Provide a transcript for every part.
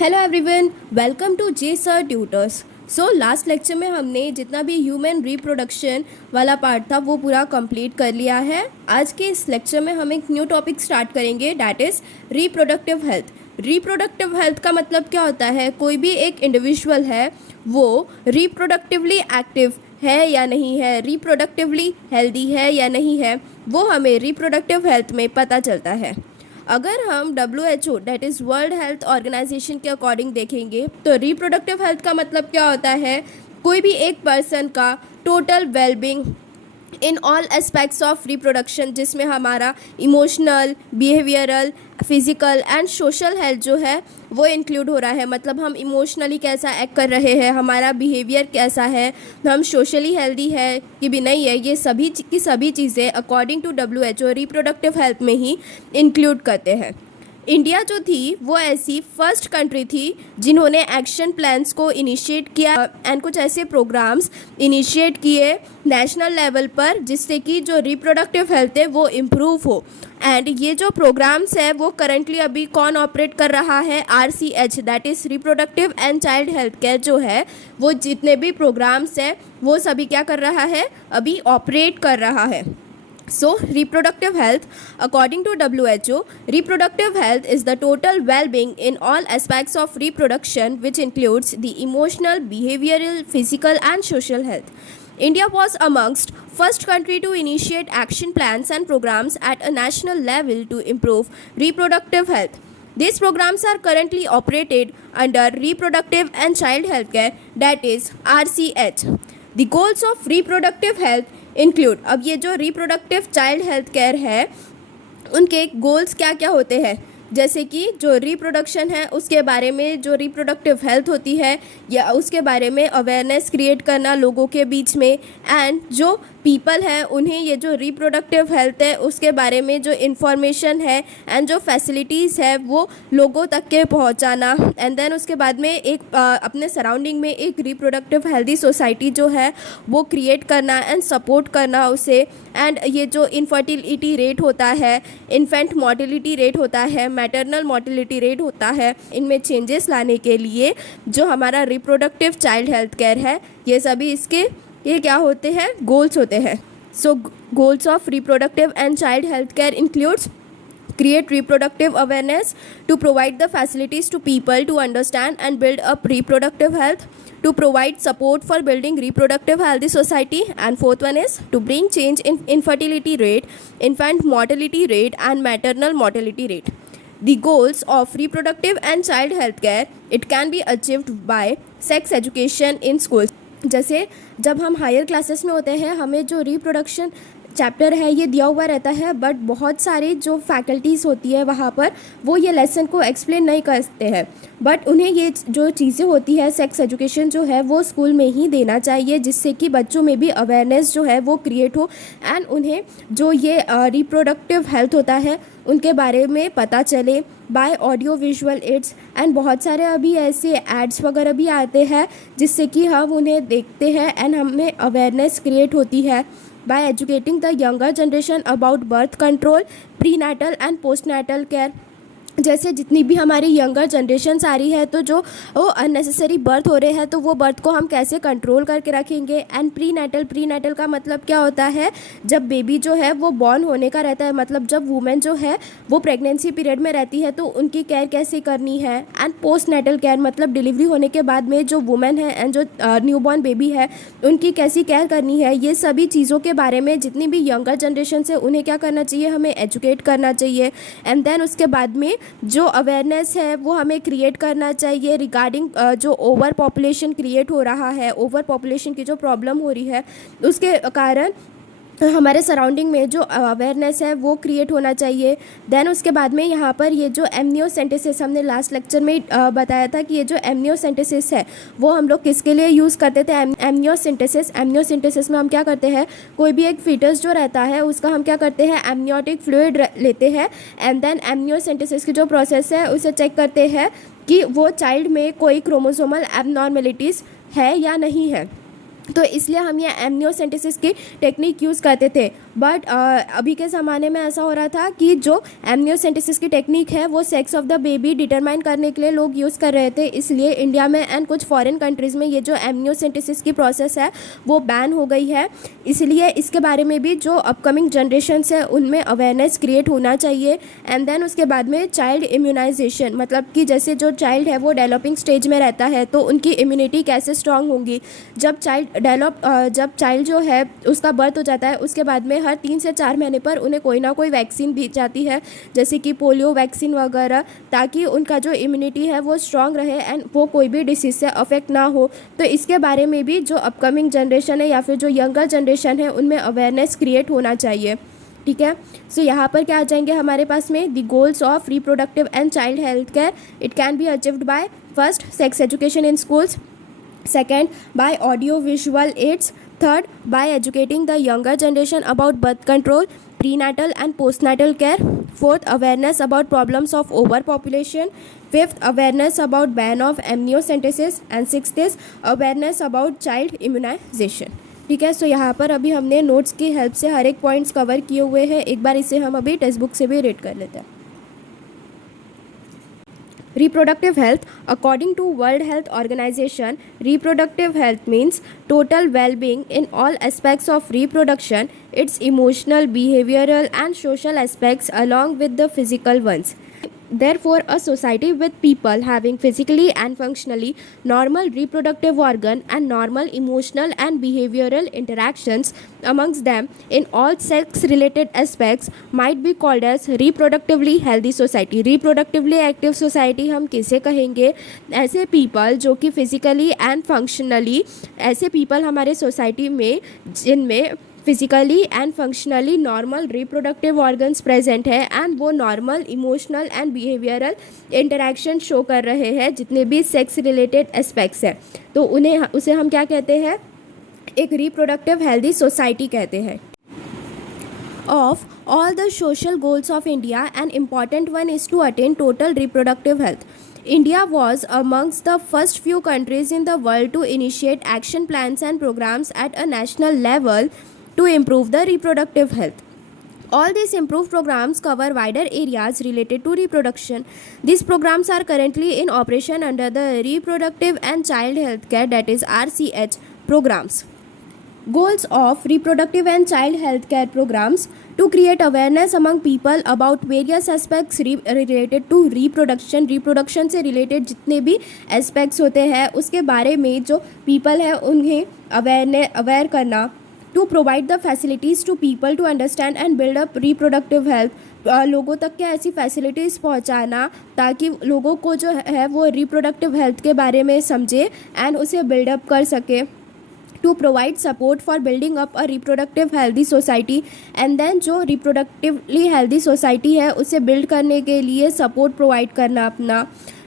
Hello everyone, welcome to J sir tutors. So last lecture में हमने जितना भी ह्यूमन रिप्रोडक्शन वाला पार्ट था वो पूरा कंप्लीट कर लिया है। आज के इस लेक्चर में हम एक न्यू टॉपिक स्टार्ट करेंगे, that is reproductive health. Reproductive health का मतलब क्या होता है? कोई भी एक इंडिविजुअल है वो रिप्रोडक्टिवली एक्टिव है या नहीं है, रिप्रोडक्टिवली हेल्दी है या नहीं है, वो हमें रिप्रोडक्टिव हेल्थ में पता चलता है। अगर हम WHO that is world health organization के अकॉर्डिंग देखेंगे तो रिप्रोडक्टिव हेल्थ का मतलब क्या होता है? कोई भी एक पर्सन का total wellbeing in all aspects of reproduction, जिसमें हमारा emotional, behavioural, physical and social health जो है वो इंक्लूड हो रहा है। मतलब हम इमोशनली कैसा एक्ट कर रहे हैं, हमारा बिहेवियर कैसा है, हम सोशली हेल्दी है कि भी नहीं है, ये सभी की सभी चीज़ें according to WHO reproductive health में ही इंक्लूड करते हैं। इंडिया जो थी वो ऐसी फर्स्ट कंट्री थी जिन्होंने एक्शन प्लान्स को इनिशिएट किया एंड कुछ ऐसे प्रोग्राम्स इनिशिएट किए नेशनल लेवल पर जिससे कि जो रिप्रोडक्टिव हेल्थ है वो इम्प्रूव हो। एंड ये जो प्रोग्राम्स है वो करंटली अभी कौन ऑपरेट कर रहा है? RCH that is reproductive and child health care जो है वो जितने भी प्रोग्राम्स है वो सभी क्या कर रहा है? अभी ऑपरेट कर रहा है। So, reproductive health, according to WHO, reproductive health is the total well-being in all aspects of reproduction, which includes the emotional, behavioral, physical, and social health. India was amongst first country to initiate action plans and programs at a national level to improve reproductive health. These programs are currently operated under Reproductive and Child Health Care, that is RCH. The goals of reproductive health include, अब ये जो reproductive child health care है उनके goals क्या क्या होते हैं? जैसे कि जो रिप्रोडक्शन है उसके बारे में, जो रिप्रोडक्टिव हेल्थ होती है या उसके बारे में अवेयरनेस क्रिएट करना लोगों के बीच में, एंड जो पीपल है उन्हें ये जो रिप्रोडक्टिव हेल्थ है उसके बारे में जो इन्फॉर्मेशन है एंड जो फैसिलिटीज़ है वो लोगों तक के पहुंचाना। एंड देन उसके बाद में एक अपने सराउंडिंग में एक रिप्रोडक्टिव हेल्दी सोसाइटी जो है वो क्रिएट करना एंड सपोर्ट करना उसे। एंड ये जो इनफर्टिलिटी रेट होता है, इन्फेंट मोर्टिलिटी रेट होता है, मैटरनल मोर्टिलिटी रेट होता है, इनमें चेंजेस लाने के लिए जो हमारा रिप्रोडक्टिव चाइल्ड हेल्थ केयर है ये सभी इसके ये क्या होते हैं? गोल्स होते हैं। सो goals of reproductive and child health care includes create reproductive awareness to provide the facilities to people to understand and build up reproductive health, to provide support for building reproductive healthy society, and fourth one is to bring change in infertility rate, infant mortality rate and maternal mortality rate. The goals of reproductive and child health care, it can be achieved by sex education in schools. जैसे जब हम higher classes में होते हैं हमें जो reproduction chapter है ये दिया हुआ रहता है, बट बहुत सारे जो फैकल्टीज़ होती है वहाँ पर वो ये लेसन को एक्सप्लेन नहीं करते हैं, बट उन्हें ये जो चीज़ें होती है सेक्स एजुकेशन जो है वो स्कूल में ही देना चाहिए जिससे कि बच्चों में भी अवेयरनेस जो है वो क्रिएट हो एंड उन्हें जो ये रिप्रोडक्टिव हेल्थ होता है उनके बारे में पता चले by audio visual aids. And बहुत सारे अभी ऐसे एड्स वगैरह भी आते हैं जिससे कि हम उन्हें देखते हैं एंड हमें अवेयरनेस क्रिएट होती है by educating the younger generation about birth control, prenatal and postnatal care। जैसे जितनी भी हमारी यंगर जनरेशन्स आ रही है तो जो वो अननेसेसरी बर्थ हो रहे हैं तो वो बर्थ को हम कैसे कंट्रोल करके रखेंगे। एंड प्री नाटल का मतलब क्या होता है? जब बेबी जो है वो बॉर्न होने का रहता है, मतलब जब वुमेन जो है वो प्रेगनेंसी पीरियड में रहती है तो उनकी केयर कैसे करनी है। एंड पोस्ट नाटल केयर मतलब डिलीवरी होने के बाद में जो वुमेन है एंड जो न्यूबॉर्न बेबी है उनकी कैसी केयर करनी है। ये सभी चीज़ों के बारे में जितनी भी यंगर जनरेशन है उन्हें क्या करना चाहिए? हमें एजुकेट करना चाहिए। एंड देन उसके बाद में जो अवेयरनेस है वो हमें क्रिएट करना चाहिए रिगार्डिंग जो ओवर पॉपुलेशन क्रिएट हो रहा है, ओवर पॉपुलेशन की जो प्रॉब्लम हो रही है उसके कारण हमारे सराउंडिंग में जो अवेयरनेस है वो क्रिएट होना चाहिए। देन उसके बाद में यहाँ पर ये जो एमनियोसेंटेसिस हमने लास्ट लेक्चर में बताया था कि ये जो एमनियोसेंटेसिस है वो हम लोग किसके लिए यूज़ करते थे? एमनियोसेंटेसिस में हम क्या करते हैं? कोई भी एक फीटस जो रहता है उसका हम क्या करते हैं? एमनियोटिक फ्लूइड लेते हैं एंड देन एमनियोसेंटेसिस की जो प्रोसेस है उसे चेक करते हैं कि वो चाइल्ड में कोई क्रोमोसोमल एबनॉर्मेलिटीज़ है या नहीं है। तो इसलिए हम ये एमनियोसेंटेसिस की टेक्निक यूज़ करते थे। बट अभी के ज़माने में ऐसा हो रहा था कि जो एमनियोसेंटेसिस की टेक्निक है वो sex of the baby determine करने के लिए लोग यूज़ कर रहे थे, इसलिए इंडिया में एंड कुछ फॉरेन कंट्रीज़ में ये जो एमनियोसेंटेसिस की प्रोसेस है वो बैन हो गई है। इसलिए इसके बारे में भी जो अपकमिंग जनरेशन्स है उनमें अवेयरनेस क्रिएट होना चाहिए। एंड देन उसके बाद में चाइल्ड इम्यूनाइजेशन, मतलब कि जैसे जो चाइल्ड है वो डेवलपिंग स्टेज में रहता है तो उनकी इम्यूनिटी कैसे स्ट्रांग होगी। जब चाइल्ड जो है उसका बर्थ हो जाता है उसके बाद में हर 3 से 4 महीने पर उन्हें कोई ना कोई वैक्सीन दी जाती है, जैसे कि पोलियो वैक्सीन वगैरह, ताकि उनका जो इम्यूनिटी है वो स्ट्रांग रहे एंड वो कोई भी डिसीज़ से अफेक्ट ना हो। तो इसके बारे में भी जो अपकमिंग जनरेशन है या फिर जो यंगर जनरेशन है उनमें अवेयरनेस क्रिएट होना चाहिए। ठीक है, सो यहाँ पर क्या आ जाएंगे हमारे पास में the goals of reproductive and child health care. It can be achieved by first sex education in schools, second by audio visual aids, third by educating the younger generation about birth control, prenatal and postnatal care, fourth awareness about problems of overpopulation, fifth awareness about ban of amniocentesis, and sixth is awareness about child immunization। ठीक है, सो यहाँ पर अभी हमने notes की help से हर एक points cover किए हुए हैं। एक बार इसे हम अभी टेक्स्ट बुक से भी रीड कर लेते हैं। Reproductive health. According to World Health Organization, reproductive health means total well-being in all aspects of reproduction, its emotional, behavioral and social aspects along with the physical ones. Therefore, a society with people having physically and functionally normal reproductive organ and normal emotional and behavioral interactions amongst them in all sex-related aspects might be called as reproductively healthy society. Reproductively active society हम किसे कहेंगे? ऐसे people जो कि physically and functionally, ऐसे people हमारे society में जिनमें physically and functionally normal reproductive organs present है एंड वो normal emotional and behavioural interaction show कर रहे हैं, जितने भी सेक्स रिलेटेड एस्पेक्ट्स हैं, तो उसे हम क्या कहते हैं? एक रिप्रोडक्टिव हेल्दी सोसाइटी कहते हैं। Of all the social goals of India, an important one is to attain total reproductive health. India was amongst the first few countries in the world to initiate action plans and programs at a national level to improve the reproductive health. All these improved programs cover wider areas related to reproduction. These programs are currently in operation under the Reproductive and Child Health Care, that is RCH programs. Goals of reproductive and child health care programs: to create awareness among people about various aspects related to reproduction. Reproduction से related जितने भी aspects होते हैं उसके बारे में जो people है उन्हें aware करना. To provide the facilities to people to understand and build up reproductive health. लोगों तक के ऐसी फैसिलिटीज़ पहुंचाना ताकि लोगों को जो है वो रिप्रोडक्टिव हेल्थ के बारे में समझे एंड उसे बिल्डअप कर सके. To provide support for building up a reproductive healthy society, and then जो reproductively healthy society है उसे build करने के लिए support provide करना अपना.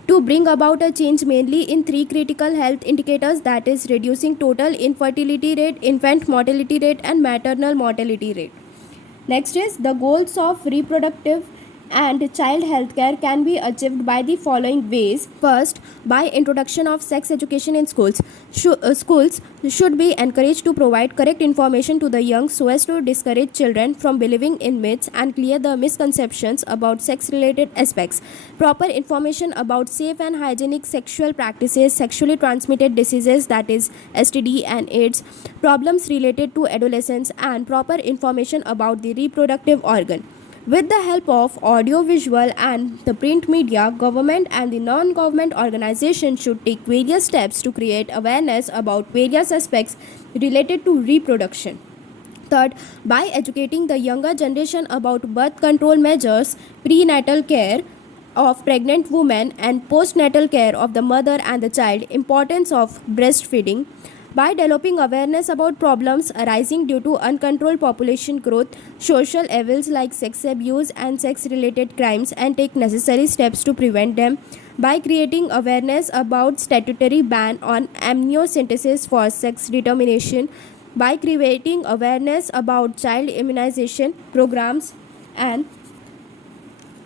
To bring about a change mainly in 3 critical health indicators, that is reducing total infertility rate, infant mortality rate and maternal mortality rate. Next is the goals of reproductive and child health care can be achieved by the following ways. First, by introduction of sex education in schools. Schools should be encouraged to provide correct information to the young so as to discourage children from believing in myths and clear the misconceptions about sex related aspects. Proper information about safe and hygienic sexual practices, sexually transmitted diseases, that is STD and AIDS, problems related to adolescence, and proper information about the reproductive organ. With the help of audio-visual and the print media, government and the non-government organizations should take various steps to create awareness about various aspects related to reproduction. Third, by educating the younger generation about birth control measures, prenatal care of pregnant women and postnatal care of the mother and the child, importance of breastfeeding. By developing awareness about problems arising due to uncontrolled population growth, social evils like sex abuse and sex-related crimes, and take necessary steps to prevent them. By creating awareness about statutory ban on amniocentesis for sex determination. By creating awareness about child immunization programs. And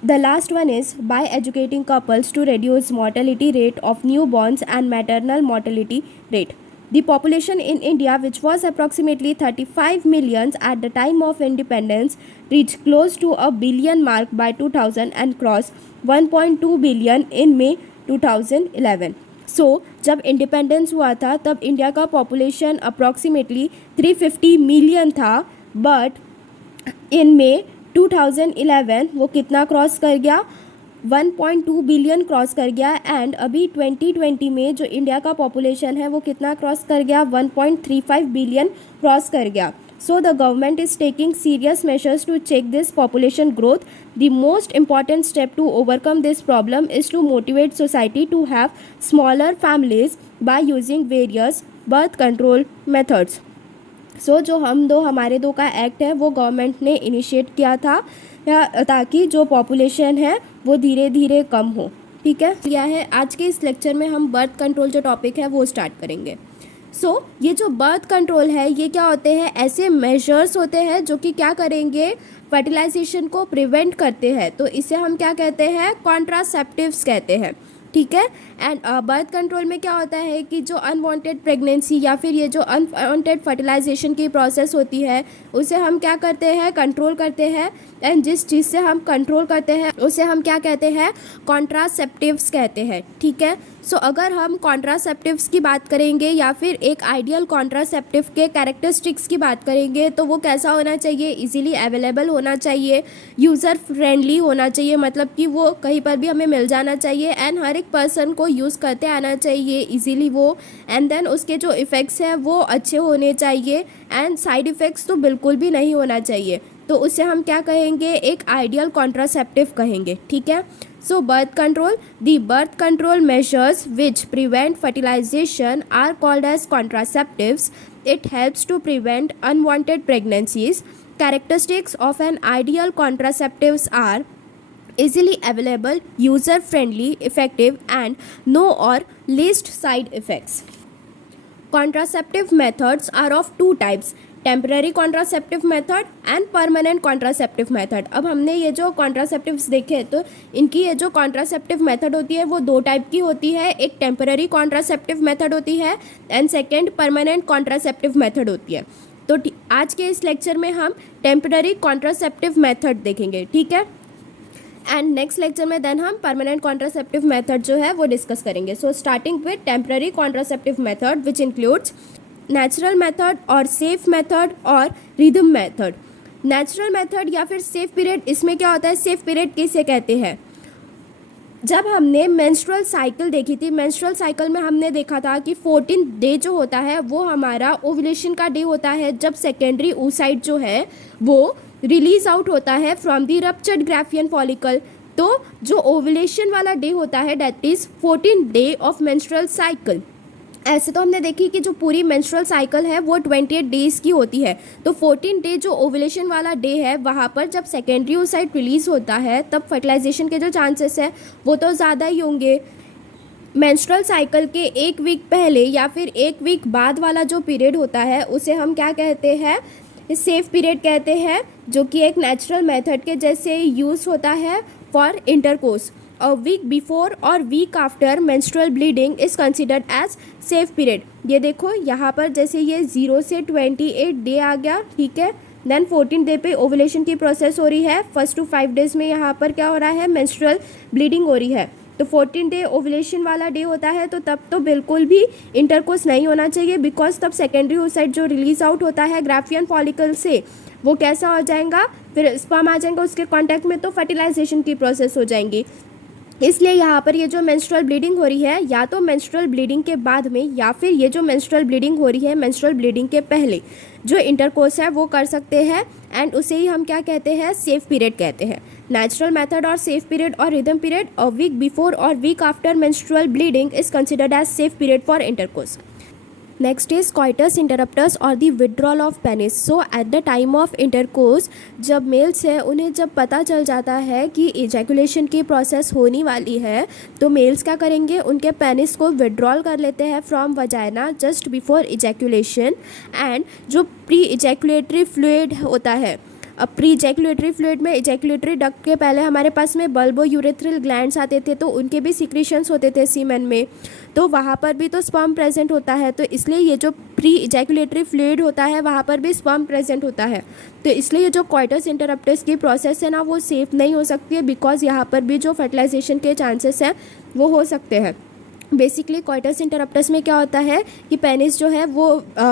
the last one is by educating couples to reduce mortality rate of newborns and maternal mortality rate. The population in India, which was approximately 35 million at the time of independence, reached close to a billion mark by 2000 and crossed 1.2 billion in May 2011. So, जब independence हुआ था तब India का population approximately 350 million था, but in मे 2011 वो कितना cross कर गया, 1.2 बिलियन क्रॉस कर गया. एंड अभी 2020 में जो इंडिया का पॉपुलेशन है वो कितना क्रॉस कर गया, 1.35 बिलियन क्रॉस कर गया. So the government is taking serious measures to check this population growth. The most important step to overcome this problem is to motivate society to have smaller families by using various birth control methods. So जो हम दो हमारे दो का act है वो government ने initiate किया था ताकि जो पॉपुलेशन है वो धीरे धीरे कम हो. ठीक है, यह है आज के इस लेक्चर में हम बर्थ कंट्रोल जो टॉपिक है वो स्टार्ट करेंगे. ये जो बर्थ कंट्रोल है ये क्या होते हैं, ऐसे मेजर्स होते हैं जो कि क्या करेंगे, फर्टिलाइजेशन को प्रिवेंट करते हैं. तो इसे हम क्या कहते हैं, कॉन्ट्रासेप्टिव्स कहते हैं. ठीक है. एंड बर्थ कंट्रोल में क्या होता है कि जो अनवांटेड प्रेगनेंसी या फिर ये जो अनवांटेड फर्टिलाइजेशन की प्रोसेस होती है उसे हम क्या करते हैं, कंट्रोल करते हैं. एंड जिस चीज़ से हम कंट्रोल करते हैं उसे हम क्या कहते हैं, कॉन्ट्रासेप्टिव्स कहते हैं. ठीक है. अगर हम कॉन्ट्रासेप्टिव्स की बात करेंगे या फिर एक आइडियल कॉन्ट्रासेप्टिव के कैरेक्टरिस्टिक्स की बात करेंगे तो वो कैसा होना चाहिए, इजीली अवेलेबल होना चाहिए, यूज़र फ्रेंडली होना चाहिए, मतलब कि वो कहीं पर भी हमें मिल जाना चाहिए एंड हर एक पर्सन को यूज़ करते आना चाहिए इजीली वो. एंड देन उसके जो इफ़ेक्ट्स हैं वो अच्छे होने चाहिए एंड साइड इफ़ेक्ट्स तो बिल्कुल भी नहीं होना चाहिए. तो उसे हम क्या कहेंगे, एक आइडियल कॉन्ट्रासेप्टिव कहेंगे. ठीक है. Birth control. The birth control measures which prevent fertilization are called as contraceptives. It helps to prevent unwanted pregnancies. Characteristics of an ideal contraceptives are easily available, user friendly, effective and no or least side effects. Contraceptive methods are of two types, temporary contraceptive method and permanent contraceptive method. अब हमने ये जो contraceptives देखे तो इनकी ये जो contraceptive method होती है वो दो टाइप की होती है. एक टेम्पररी कॉन्ट्रासेप्टिव मेथड होती है and second permanent contraceptive method होती है. तो आज के इस लेक्चर में हम टेम्पररी कॉन्ट्रासेप्टिव मेथड देखेंगे. ठीक है. एंड नेक्स्ट लेक्चर में देन हम परमानेंट कॉन्ट्रासेप्टिव मेथड जो है वो डिस्कस करेंगे. Starting with temporary contraceptive method which includes natural method और सेफ मेथड और रिदम मेथड. नेचुरल मेथड या फिर सेफ पीरियड, इसमें क्या होता है, सेफ पीरियड किसे कहते हैं. जब हमने मेंस्ट्रुअल साइकिल देखी थी, मेंस्ट्रुअल साइकिल में हमने देखा था कि 14 डे जो होता है वो हमारा ओव्यूलेशन का डे होता है, जब सेकेंडरी oocyte जो है वो रिलीज आउट होता है from the ruptured Graafian follicle. तो जो ओव्यूलेशन वाला डे होता है that is 14 day of menstrual cycle. ऐसे तो हमने देखी कि जो पूरी मेंस्ट्रुअल साइकिल है वो 28 डेज़ की होती है. तो 14 डे जो ओव्यूलेशन वाला डे है वहाँ पर जब सेकेंडरी oocyte रिलीज़ होता है तब फर्टिलाइजेशन के जो चांसेस है वो तो ज़्यादा ही होंगे. मेंस्ट्रुअल साइकिल के एक वीक पहले या फिर एक वीक बाद वाला जो पीरियड होता है उसे हम क्या कहते हैं, सेफ पीरियड कहते हैं, जो कि एक नेचुरल मेथड के जैसे यूज़ होता है for intercourse. A week before और week after menstrual bleeding is considered as safe period. ये देखो यहाँ पर जैसे ये 0 से 28 डे आ गया. ठीक है. देन 14 डे पे ओवुलेशन की प्रोसेस हो रही है. फर्स्ट टू 5 डेज में यहाँ पर क्या हो रहा है, मेंस्ट्रुअल ब्लीडिंग हो रही है. तो 14 डे ओवुलेशन वाला डे होता है तो तब तो बिल्कुल भी इंटरकोर्स नहीं होना चाहिए, बिकॉज तब सेकेंडरी oocyte जो रिलीज आउट होता है ग्राफियन फॉलिकल से वो कैसा हो जाएगा, फिर स्पर्म आ जाएगा उसके कॉन्टैक्ट में तो फर्टिलाइजेशन की प्रोसेस हो जाएंगी. इसलिए यहाँ पर ये जो मेंस्ट्रुअल ब्लीडिंग हो रही है या तो मेंस्ट्रुअल ब्लीडिंग के बाद में या फिर ये जो मेंस्ट्रुअल ब्लीडिंग हो रही है मेंस्ट्रुअल ब्लीडिंग के पहले जो इंटरकोर्स है वो कर सकते हैं एंड उसे ही हम क्या कहते हैं, सेफ पीरियड कहते हैं. नेचुरल मेथड और सेफ पीरियड और rhythm period, a week before और week after menstrual bleeding is considered as safe period for intercourse. Next is coitus interruptus और the withdrawal of penis. So at the time of intercourse जब males है उन्हें जब पता चल जाता है कि इजैकुलेशन की प्रोसेस होने वाली है तो मेल्स क्या करेंगे, उनके पेनिस को विड्रॉल कर लेते हैं from vagina just before ejaculation. And जो प्री इजैकुलेटरी फ्लूइड होता है अब प्री इजैकुलेटरी फ्लूइड में इजैकुलेटरी डक्ट के पहले हमारे पास में बल्बो यूरेथ्रल ग्लैंड्स आते थे, तो उनके भी सिक्रीशंस होते थे सीमेन में, तो वहाँ पर भी तो स्पर्म प्रेजेंट होता है। तो इसलिए ये जो प्री इजैकुलेटरी फ्लूइड होता है वहाँ पर भी स्पर्म प्रेजेंट होता है। तो इसलिए ये जो कॉइटस इंटरप्टस की प्रोसेस है ना वो सेफ नहीं हो सकती है, बिकॉज यहाँ पर भी जो फर्टिलाइजेशन के चांसेस हैं वो हो सकते हैं। बेसिकली कॉइटस इंटरप्टस में क्या होता है कि पेनिस जो है वो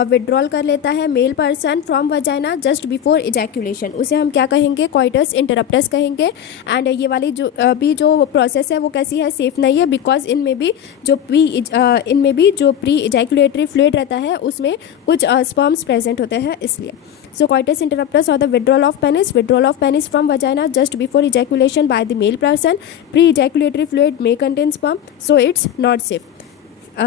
विड्रॉल कर लेता है male person from vagina just before ejaculation, उसे हम क्या कहेंगे, कॉइटस इंटरप्टस कहेंगे। एंड ये वाली जो अभी जो प्रोसेस है वो कैसी है, सेफ नहीं है, बिकॉज इनमें भी जो प्री इजैकुलेटरी फ्लूइड रहता है उसमें कुछ स्पर्म्स प्रेजेंट होते हैं इसलिए। So coitus interruptus or the withdrawal of penis from vagina just before ejaculation by the male person. Pre-ejaculatory fluid may contain sperm, so it's not safe.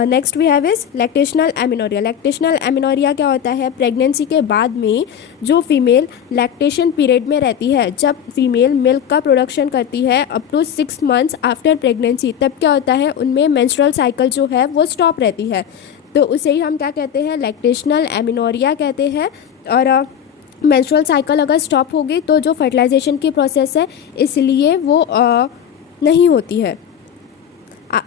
Next we have is lactational amenorrhea. Lactational amenorrhea क्या होता है, pregnancy के बाद में जो female lactation period में रहती है, जब फीमेल मिल्क का प्रोडक्शन करती है up to 6 months after pregnancy, तब क्या होता है उनमें मेंस्ट्रुअल साइकिल जो है वो स्टॉप रहती है, तो उसे ही हम क्या कहते हैं, लैक्टेशनल एमिनोरिया कहते हैं। और मेंस्ट्रुअल साइकिल अगर स्टॉप होगी तो जो फर्टिलाइजेशन की प्रोसेस है इसलिए वो नहीं होती है।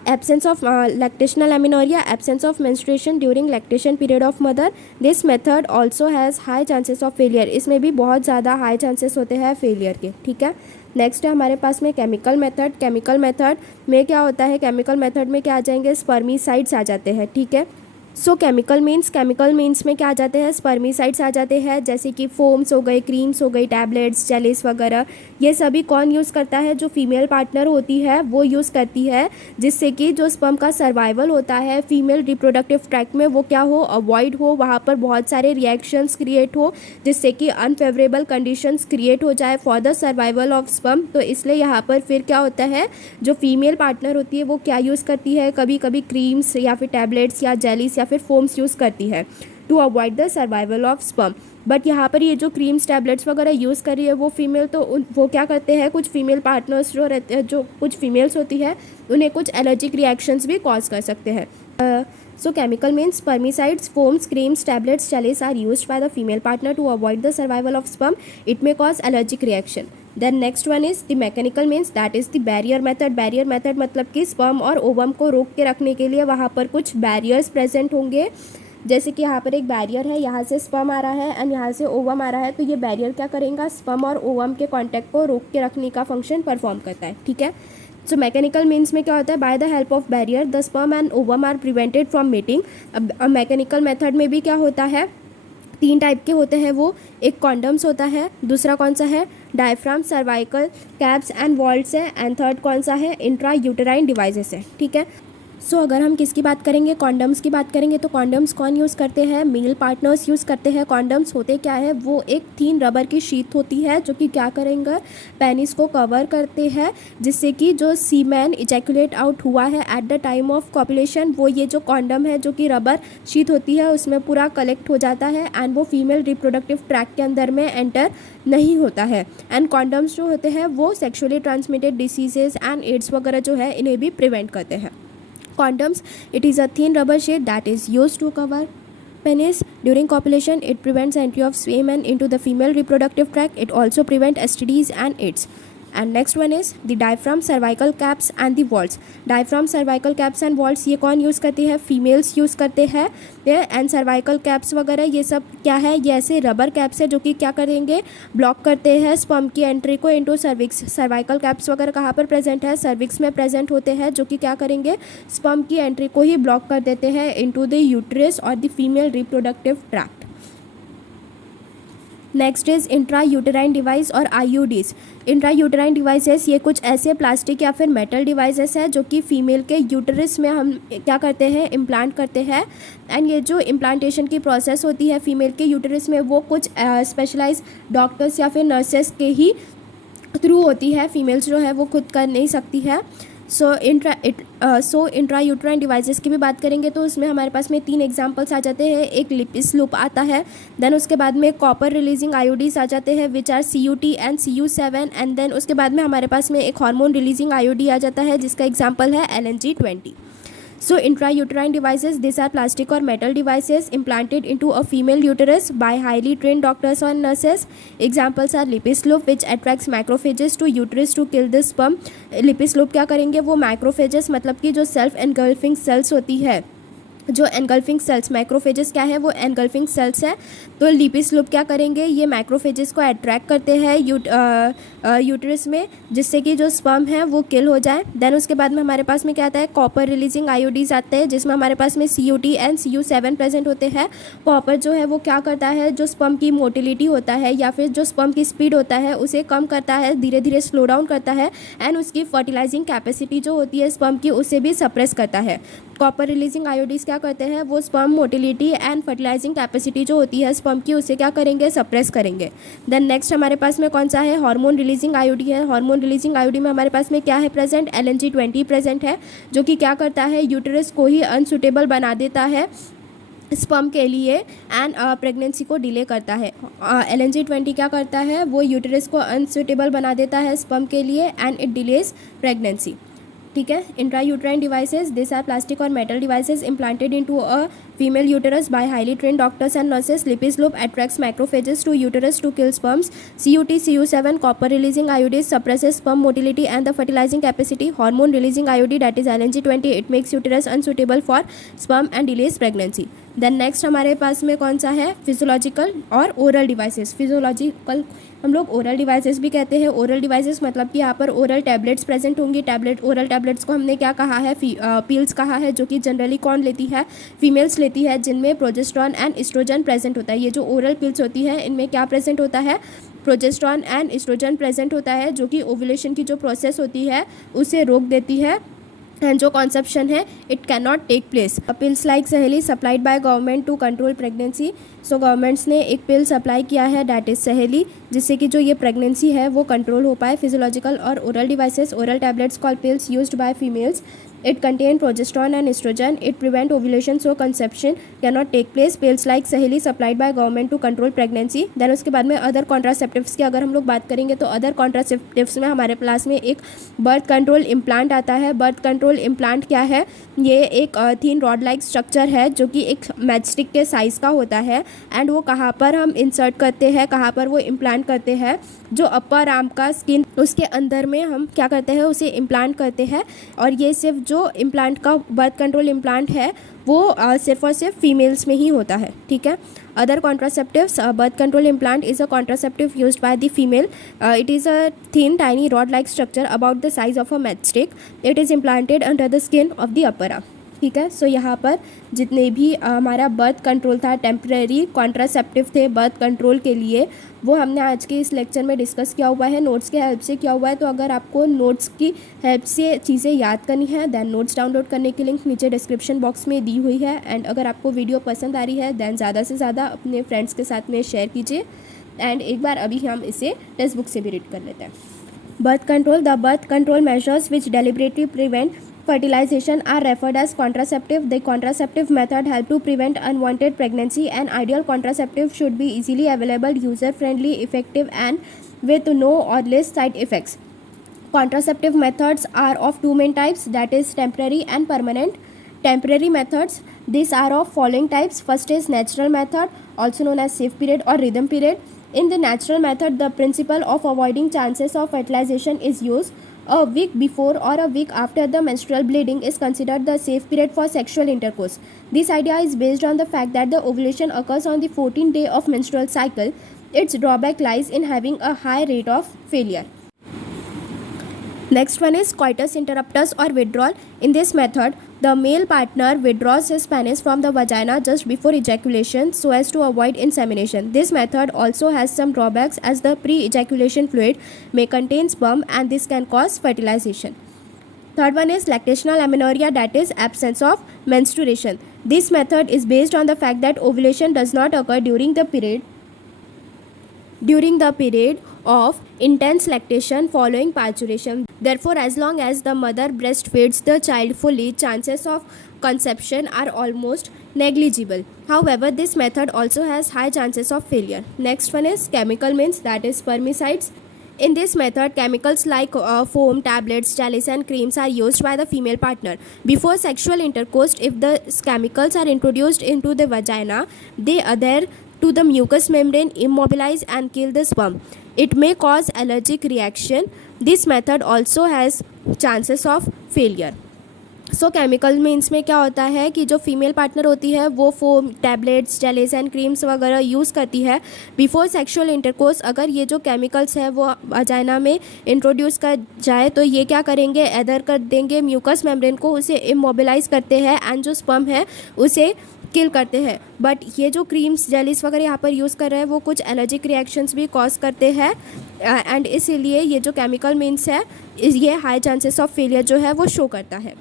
Absence of lactational amenorrhea, absence of menstruation during lactation period of mother. This method also has high chances of failure. इसमें भी बहुत ज़्यादा हाई चांसेस होते हैं फेलियर के, ठीक है। नेक्स्ट है हमारे पास में केमिकल मेथड। केमिकल मेथड में क्या होता है, केमिकल मेथड में क्या आ जाएंगे, स्पर्मिसाइड्स आ जाते हैं, ठीक है। सो केमिकल मीन्स में क्या आ जाते हैं, स्पर्मिसाइड्स आ जाते हैं, जैसे कि फोम्स हो गए, क्रीम्स हो गई, टैबलेट्स, जेलीस वगैरह। ये सभी कौन यूज़ करता है, जो फीमेल पार्टनर होती है वो यूज़ करती है, जिससे कि जो स्पर्म का सर्वाइवल होता है फीमेल रिप्रोडक्टिव ट्रैक्ट में वो क्या हो, अवॉइड हो, वहाँ पर बहुत सारे रिएक्शंस क्रिएट हो जिससे कि अनफेवरेबल कंडीशंस क्रिएट हो जाए for the survival of sperm. तो इसलिए यहाँ पर फिर क्या होता है, जो फीमेल पार्टनर होती है वो क्या यूज़ करती है, कभी कभी क्रीम्स या फिर टैबलेट्स या जेलीस या फिर फोम्स यूज़ करती है to avoid the survival of sperm. But यहाँ पर ये जो क्रीम्स टैबलेट्स वगैरह यूज़ कर रही है वो फीमेल, तो वो क्या करते हैं, कुछ फीमेल पार्टनर्स जो रहते हैं, जो कुछ फीमेल्स होती है उन्हें कुछ एलर्जिक रिएक्शंस भी कॉज कर सकते हैं। So chemical means spermicides, foams, creams, tablets, chalice are used by the female partner to avoid the survival of sperm. It may cause allergic reaction. Then next one is the mechanical means, that is the barrier method. Barrier method मतलब कि sperm और ovum को रोक के रखने के लिए वहाँ पर कुछ barriers present होंगे, जैसे कि यहाँ पर एक बैरियर है, यहाँ से स्पर्म आ रहा है एंड यहाँ से ओवम आ रहा है, तो ये बैरियर क्या करेगा, स्पर्म और ओवम के कॉन्टैक्ट को रोक के रखने का फंक्शन परफॉर्म करता है, ठीक है। सो मैकेनिकल मीन्स में क्या होता है, by the help of barrier the sperm and ovum are prevented from meeting. अब मैकेनिकल मेथड में भी क्या होता है, 3 टाइप के होते हैं वो, एक कॉन्डम्स होता है, दूसरा कौन सा है, diaphragm, cervical caps and vaults है, एंड थर्ड कौन सा है, इंट्रा यूटेराइन डिवाइसेस है, ठीक है। सो अगर हम किसकी बात करेंगे, कॉन्डम्स की बात करेंगे, तो कॉन्डम्स कौन यूज़ करते हैं, मेल पार्टनर्स यूज़ करते हैं। कॉन्डम्स होते क्या है, वो एक थिन रबर की शीट होती है जो कि क्या करेंगे, पेनिस को कवर करते हैं, जिससे कि जो सीमेन इजैकुलेट आउट हुआ है eight the time of copulation, वो ये जो कॉन्डम है जो कि रबर शीट होती है उसमें पूरा कलेक्ट हो जाता है एंड वो फीमेल रिप्रोडक्टिव ट्रैक्ट के अंदर में एंटर नहीं होता है। एंड कॉन्डम्स जो होते हैं वो sexually transmitted diseases and AIDS वगैरह जो है इन्हें भी प्रिवेंट करते हैं। Condoms, it is a thin rubber sheet that is used to cover penis during copulation. It prevents entry of semen into the female reproductive tract. It also prevents STDs and AIDS. And next one is the diaphragm, cervical caps and the vaults. Diaphragm, cervical caps and vaults ये कौन use करती है, females use करते हैं। And cervical caps वगैरह ये सब क्या है, ये ऐसे रबर कैप्स है जो कि क्या करेंगे, ब्लॉक करते हैं स्पर्म की एंट्री को इनटू सर्विक्स। सर्वाइकल कैप्स वगैरह कहाँ पर प्रेजेंट है, सर्विक्स में प्रेजेंट होते हैं, जो कि क्या करेंगे, स्पर्म की एंट्री को ही ब्लॉक कर देते हैं इनटू द यूट्रस और the female reproductive tract. Next is intra uterine device और IUDs। इंट्रा यूटेराइन डिवाइसेस ये कुछ ऐसे प्लास्टिक या फिर मेटल डिवाइसेस है जो कि फीमेल के यूटरस में हम क्या करते हैं, इम्प्लांट करते हैं। एंड ये जो इम्प्लांटेशन की प्रोसेस होती है फीमेल के यूटरस में वो कुछ स्पेशलाइज डॉक्टर्स या फिर नर्सेस के ही थ्रू होती है, फीमेल्स जो है वो खुद कर नहीं सकती है। सो इंट्रा यूट्राइन डिवाइसेस की भी बात करेंगे तो उसमें हमारे पास में 3 एग्जांपल्स आ जाते हैं। एक लिपिस लूप आता है, देन उसके बाद में कॉपर रिलीजिंग IUDs आ जाते हैं which are CUT and CU7, and then उसके बाद में हमारे पास में एक हार्मोन रिलीजिंग IUD आ जाता है जिसका एग्जांपल है LNG-20। So intrauterine devices, these are plastic or metal devices implanted into a female uterus by highly trained doctors or nurses. Examples are lipis loop, which attracts macrophages to uterus to kill the sperm. Lippes loop क्या करेंगे, वो macrophages मतलब कि जो self engulfing sales होती है, जो engulfing sales, macrophages क्या है, वो एनगल्फिंग सेल्स है। तो लिपिस लूप क्या करेंगे, ये मैक्रोफेजेस को अट्रैक्ट करते हैं यूट्रस में, जिससे कि जो स्पर्म है वो किल हो जाए। देन उसके बाद में हमारे पास में क्या आता है, कॉपर रिलीजिंग आयोडीज आते हैं, जिसमें हमारे पास में COT एंड CU7 प्रेजेंट होते हैं। कॉपर जो है वो क्या करता है, जो स्पर्म की मोटिलिटी होता है या फिर जो स्पर्म की स्पीड होता है उसे कम करता है, धीरे धीरे स्लो डाउन करता है, एंड उसकी फर्टिलाइजिंग कैपेसिटी जो होती है स्पर्म की उसे भी सप्रेस करता है। कॉपर रिलीजिंग आयोडीज क्या करते हैं, वो sperm motility and fertilising capacity जो होती है स्पर्म की उसे क्या करेंगे, सप्रेस करेंगे। देन नेक्स्ट हमारे पास में कौन सा है, हार्मोन रिलीजिंग आयोडी है। हार्मोन रिलीजिंग आयोडी में हमारे पास में क्या है प्रेजेंट, LNG-20 प्रेजेंट है, जो कि क्या करता है, यूटेरस को ही अनसुटेबल बना देता है स्पर्म के लिए एंड प्रेगनेंसी को डिले करता है। LNG-20 क्या करता है, वो यूटेरस को अनसुटेबल बना देता है स्पर्म के लिए एंड इट डिलेज प्रेगनेंसी। ठीक है। Intrauterine devices, this are plastic और metal devices implanted into a female uterus by highly trained doctors and nurses. Lipis loop attracts macrophages to uterus to kill sperms. COT CU7 copper releasing iodide suppresses sperm motility and the fertilizing capacity. Hormone releasing iodide, that is LNG-20, it makes uterus unsuitable for sperm and delays pregnancy. Then next हमारे पास में कौन सा है, physiological और oral devices. Physiological हम लोग oral devices भी कहते हैं। ओरल डिवाइसेस मतलब कि यहाँ पर ओरल टैबलेट्स प्रेजेंट होंगी। ओरल टैबलेट्स को हमने क्या कहा है, पिल्स कहा है, जो कि जनरली कौन लेती है, फीमेल्स लेती है, जिनमें प्रोजेस्टेरॉन एंड एस्ट्रोजन प्रेजेंट होता है। ये जो ओरल पिल्स होती है इनमें क्या प्रेजेंट होता है, प्रोजेस्टेरॉन एंड एस्ट्रोजन प्रेजेंट होता है, जो कि ओव्यूलेशन की जो प्रोसेस होती है उसे रोक देती है एंड जो कॉन्सेप्शन है it can not take place. Pills like Saheli supplied by government to control pregnancy. So governments ने एक पिल सप्लाई किया है, डैट इज सहेली, जिससे कि जो ये प्रेगनेंसी है वो कंट्रोल हो पाए। फिजियोलॉजिकल और oral devices, oral tablets called pills used by females, it contain progesterone and estrogen, it prevent ovulation so conception cannot take place. pills like सहेली supplied by government to control pregnancy. then उसके बाद में other contraceptives की अगर हम लोग बात करेंगे तो अदर कॉन्ट्रासेप्टिव्स में हमारे पास में एक बर्थ कंट्रोल इम्प्लांट आता है। बर्थ कंट्रोल इम्प्लांट क्या है, ये एक थिन रॉड लाइक स्ट्रक्चर है जो कि एक मैचस्टिक के साइज़ का होता है एंड वो कहाँ पर हम इंसर्ट करते हैं, कहाँ पर वो इम्प्लांट करते हैं, जो अपर आर्म का स्किन उसके अंदर में हम क्या करते हैं, उसे इम्प्लांट करते हैं। और ये सिर्फ जो इम्प्लांट का बर्थ कंट्रोल इम्प्लांट है वो सिर्फ और सिर्फ फीमेल्स में ही होता है। ठीक है। Other contraceptives, birth control implant is a contraceptive used by the female. It is a thin tiny rod like structure about the size of a matchstick. It is implanted under the skin of the upper arm. ठीक है। सो यहाँ पर जितने भी हमारा birth control था, temporary contraceptive थे birth control के लिए, वो हमने आज के इस लेक्चर में डिस्कस किया हुआ है, नोट्स के हेल्प से किया हुआ है। तो अगर आपको नोट्स की हेल्प से चीज़ें याद करनी है देन नोट्स डाउनलोड करने की लिंक नीचे डिस्क्रिप्शन बॉक्स में दी हुई है। एंड अगर आपको वीडियो पसंद आ रही है देन ज़्यादा से ज़्यादा अपने फ्रेंड्स के साथ में शेयर कीजिए। एंड एक बार अभी हम इसे टेक्स्ट बुक से भी रीड कर लेते हैं। Birth control, the birth control measures which deliberately prevent fertilization are referred as contraceptive. The contraceptive method help to prevent unwanted pregnancy. An ideal contraceptive should be easily available, user friendly, effective and with no or less side effects. Contraceptive methods are of two main types, that is temporary and permanent. Temporary methods, these are of following types. First is natural method, also known as safe period or rhythm period. In the natural method, the principle of avoiding chances of fertilization is used. A week before or a week after the menstrual bleeding is considered the safe period for sexual intercourse. This idea is based on the fact that the ovulation occurs on the 14th day of menstrual cycle. Its drawback lies in having a high rate of failure. Next one is coitus interruptus or withdrawal. In this method, the male partner withdraws his penis from the vagina just before ejaculation so as to avoid insemination. This method also has some drawbacks as the pre-ejaculation fluid may contain sperm and this can cause fertilization. Third one is lactational amenorrhea, that is absence of menstruation. This method is based on the fact that ovulation does not occur during the period of intense lactation following parturition. Therefore, as long as the mother breastfeeds the child fully, chances of conception are almost negligible. However, this method also has high chances of failure. Next one is chemical means, that is spermicides. In this method, chemicals like foam, tablets, gels, and creams are used by the female partner. Before sexual intercourse, if the chemicals are introduced into the vagina, they adhere to the mucous membrane, immobilize, and kill the sperm. It may cause allergic reaction. This method also has chances of failure. So chemical means में क्या होता है कि जो female partner होती है वो foam, tablets, jellies and creams वगैरह यूज़ करती है बिफोर सेक्सुअल इंटरकोर्स. अगर ये जो केमिकल्स है वो वजाइना में इंट्रोड्यूस कर जाए तो ये क्या करेंगे, एदर कर देंगे म्यूकस मेम्ब्रेन को, उसे इमोबिलाइज करते हैं एंड जो स्पर्म है उसे किल करते हैं. बट ये जो क्रीम्स, जेलीज वगैरह यहाँ पर यूज़ कर रहे हैं वो कुछ एलर्जिक रिएक्शंस भी कॉज करते हैं एंड इसीलिए ये जो केमिकल मीन्स है ये हाई चांसेस ऑफ फेलियर जो है वो शो करता है.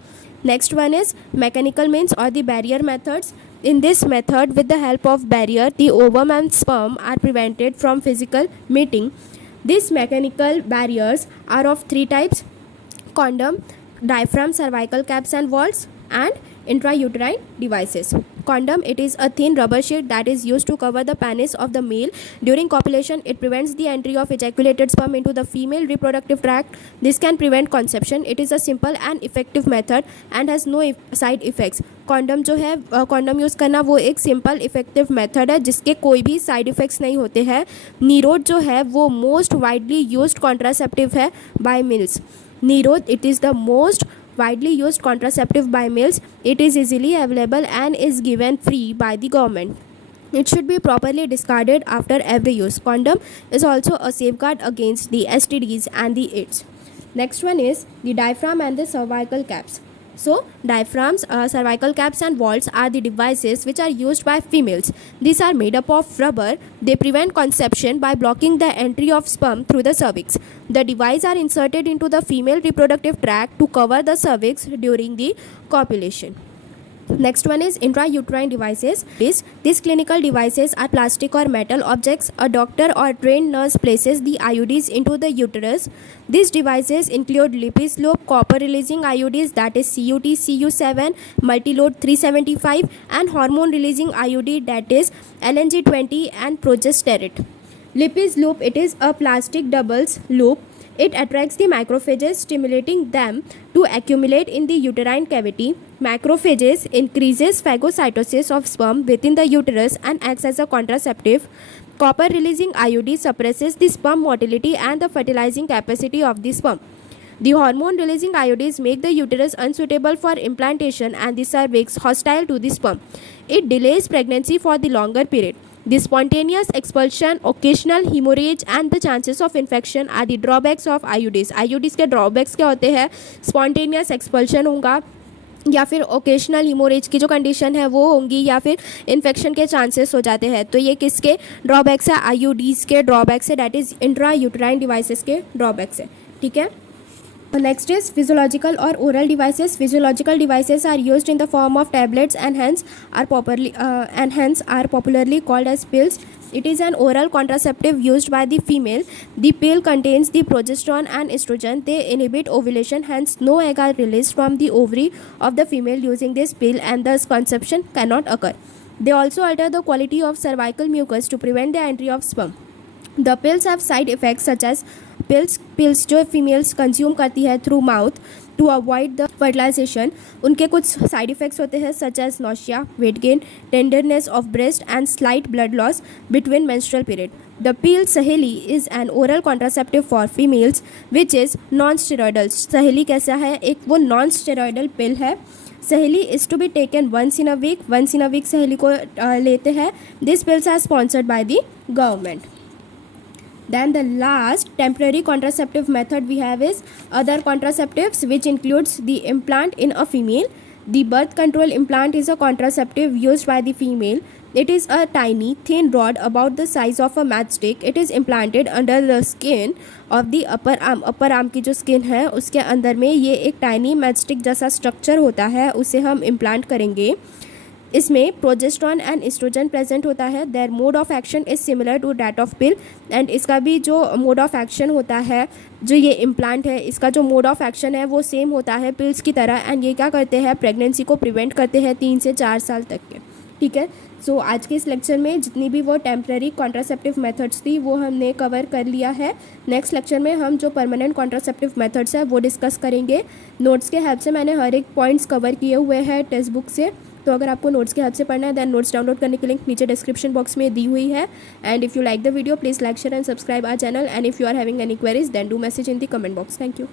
Next one is mechanical means or the barrier methods. In this method, with the help of barrier, the ovum and sperm are prevented from physical mating. These mechanical barriers are of three types: condom, diaphragm, cervical caps and vaults, and intrauterine devices. Condom, it is a thin rubber sheet that is used to cover the penis of the male during copulation. It prevents the entry of ejaculated sperm into the female reproductive tract. This can prevent conception. It is a simple and effective method and has no side effects. Condom जो है, condom use करना वो एक simple effective method है जिसके कोई भी side effects नहीं होते हैं. नीरोड जो है वो मोस्ट वाइडली यूज्ड कॉन्ट्रासेप्टिव है by males. Nirodh, it is the most widely used contraceptive by males. It is easily available and is given free by the government. It should be properly discarded after every use. Condom is also a safeguard against the STDs and the AIDS. Next one is the diaphragm and the cervical caps. So, diaphragms, cervical caps and vaults are the devices which are used by females. These are made up of rubber. They prevent conception by blocking the entry of sperm through the cervix. The devices are inserted into the female reproductive tract to cover the cervix during the copulation. Next one is intrauterine devices. These clinical devices are plastic or metal objects. A doctor or trained nurse places the IUDs into the uterus. These devices include Lippis loop, copper releasing IUDs, that is CUT CU7, multilode 375, and hormone releasing IUD, that is LNG20 and progesterone. Lippis loop, it is a plastic doubles loop. It attracts the macrophages, stimulating them to accumulate in the uterine cavity. Macrophages increases phagocytosis of sperm within the uterus and acts as a contraceptive. Copper releasing IUD suppresses the sperm motility and the fertilizing capacity of the sperm. The hormone releasing IUDs make the uterus unsuitable for implantation and the cervix hostile to the sperm. It delays pregnancy for the longer period. The spontaneous expulsion, occasional hemorrhage and the chances of infection are the drawbacks of IUDs. IUDs के drawbacks क्या होते हैं? Spontaneous expulsion होगा या फिर occasional haemorrhage की जो condition है वो होंगी या फिर इन्फेक्शन के चांसेस हो जाते हैं. तो ये किसके ड्रॉबैक्स है? आईयूडीज़ के ड्रॉबैक्स है, that is intra uterine devices के ड्रॉबैक्स है. ठीक है. Next is physiological or oral devices. Physiological devices are used in the form of tablets and hence are popularly called as pills. It is an oral contraceptive used by the female. The pill contains the progesterone and estrogen. They inhibit ovulation, hence no egg are released from the ovary of the female using this pill and thus conception cannot occur. They also alter the quality of cervical mucus to prevent the entry of sperm. The pills have side effects such as pills जो females consume करती है through mouth to avoid the fertilization, उनके कुछ side effects होते हैं such as nausea, weight gain, tenderness of breast and slight blood loss between menstrual period. The pill Saheli is an oral contraceptive for females which is non-steroidal. सहेली कैसा है? एक वो non-steroidal pill है. सहेली is to be taken once in a week. सहेली को लेते हैं. These pills are sponsored by the government. Then the last temporary contraceptive method we have is other contraceptives, which includes the implant in a female. The birth control implant is a contraceptive used by the female. It is a tiny thin rod about the size of a matchstick. It is implanted under the skin of the upper arm. Upper arm की जो skin है उसके अंदर में ये एक tiny matchstick जैसा structure होता है, उसे हम implant करेंगे. इसमें प्रोजेस्ट्रॉन एंड एस्ट्रोजन प्रेजेंट होता है. Their mode of action is similar to that of pill and इसका भी जो मोड ऑफ एक्शन होता है, जो ये इम्प्लांट है इसका जो मोड ऑफ एक्शन है वो सेम होता है पिल्स की तरह. एंड ये क्या करते हैं? प्रेगनेंसी को प्रिवेंट करते हैं 3 से 4 साल तक के. ठीक है। सो आज के इस लेक्चर में जितनी भी वो टेम्प्रेरी कॉन्ट्रासेप्टिव मेथड्स थी वो हमने कवर कर लिया है। नेक्स्ट लेक्चर में हम जो परमानेंट कॉन्ट्रासेप्टिव मेथड्स है वो डिस्कस करेंगे। नोट्स के हेल्प से मैंने हर एक पॉइंट्स कवर किए हुए हैं टेक्स्ट बुक से, तो अगर आपको नोट्स के हेल्प से पढ़ना है देन नोट्स डाउनलोड करने की लिंक नीचे डिस्क्रिप्शन बॉक्स में दी हुई है। And if you like the video please like share and subscribe our channel, and if you are having any queries then do message in the comment box. Thank you.